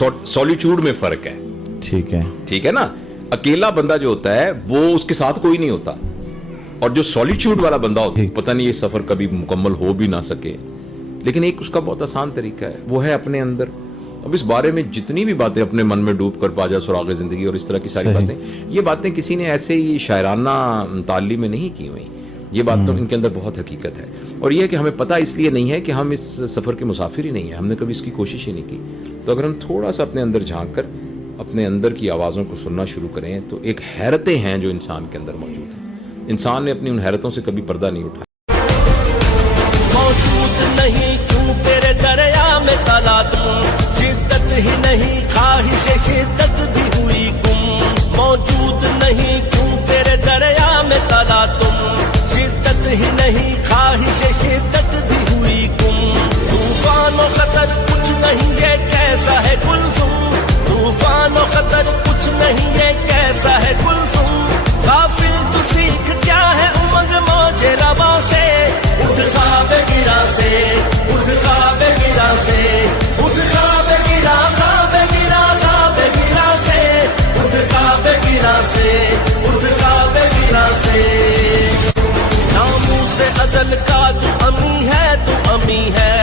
Solitude में फर्क है। ठीक है ना, अकेला बंदा जो होता है वो उसके साथ कोई नहीं होता, और जो सॉलिट्यूड वाला बंदा होता है, पता नहीं ये सफर कभी मुकम्मल हो भी ना सके, लेकिन एक उसका बहुत आसान तरीका है, वो है अपने अंदर। अब इस बारे में जितनी भी बातें अपने मन में डूब कर पाजा सुराग जिंदगी और इस तरह की सारी बातें, ये बातें किसी ने ऐसे ही शायराना तालीम में नहीं की हुई, ये बात तो इनके अंदर बहुत हकीकत है। और ये है कि हमें पता इसलिए नहीं है कि हम इस सफ़र के मुसाफिर ही नहीं है, हमने कभी इसकी कोशिश ही नहीं की। तो अगर हम थोड़ा सा अपने अंदर झांक कर अपने अंदर की आवाज़ों को सुनना शुरू करें तो एक हैरतें हैं जो इंसान के अंदर मौजूद हैं। इंसान ने अपनी उन हैरतों से कभी पर्दा नहीं उठाया। मौजूद नहीं क्यों तेरे दरिया में ताला तुम, शिद्दत ही नहीं ख्वाहिश शिद्दत भी हुई गुम। मौजूद नहीं क्यों तेरे दरिया में ताला तुम, शिद्दत ही नहीं ख्वाहिश शिद्दत भी हुई गुम। तूफान और खतर कुछ नहीं ये कैसा है कुलसुम, तूफान और खतर कुछ नहीं ये कैसा है कुलसुम। गाफिल तू सीख क्या है उमंग मौजे रवा से, उठ ख्वाब गिरा से, उठ ख्वाब गिरा से, उठ ख्वाब गिरा, ख्वाब गिरा, ख्वाब गिरा से, उठ ख्वाब गिरा से, उठ ख्वाब गिरा से। नामों से अज़ल का तू अमी है, तू अमी है,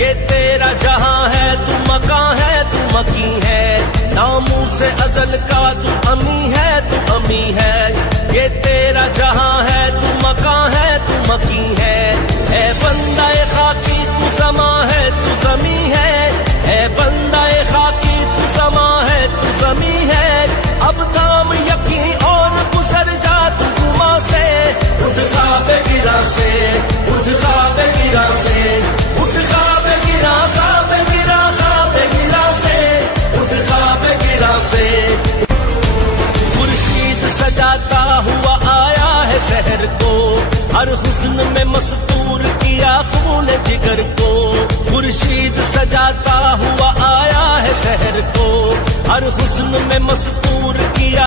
ये तेरा जहां है, तू मकान है, तू मकी है। नामों से अज़ल का तू अमी है, तू अमी है, ये तेरा जहां है, तू मकान है, तू मकी है। ऐ बंदा ए खाकी तू समा है, तू ज़मी है, ऐ बंदा ए खाकी तू समा है, तू ज़मी है। अब थाम यकीन और गुजर जा तू गुमा से, उठ ख्वाब गिरा से, उठ ख्वाब गिरा से, उठ ख्वाब गिरा, ख्वाब गिरा, ख्वाब गिरा से, उठ ख्वाब गिरा से। खुर्शीद सजाता हुआ आया है शहर को, हर हुस्न में मस्तूर किया खून जिगर को। खुर्शीद सजाता हुआ आया है शहर को, हर हुस्न में मस्तूर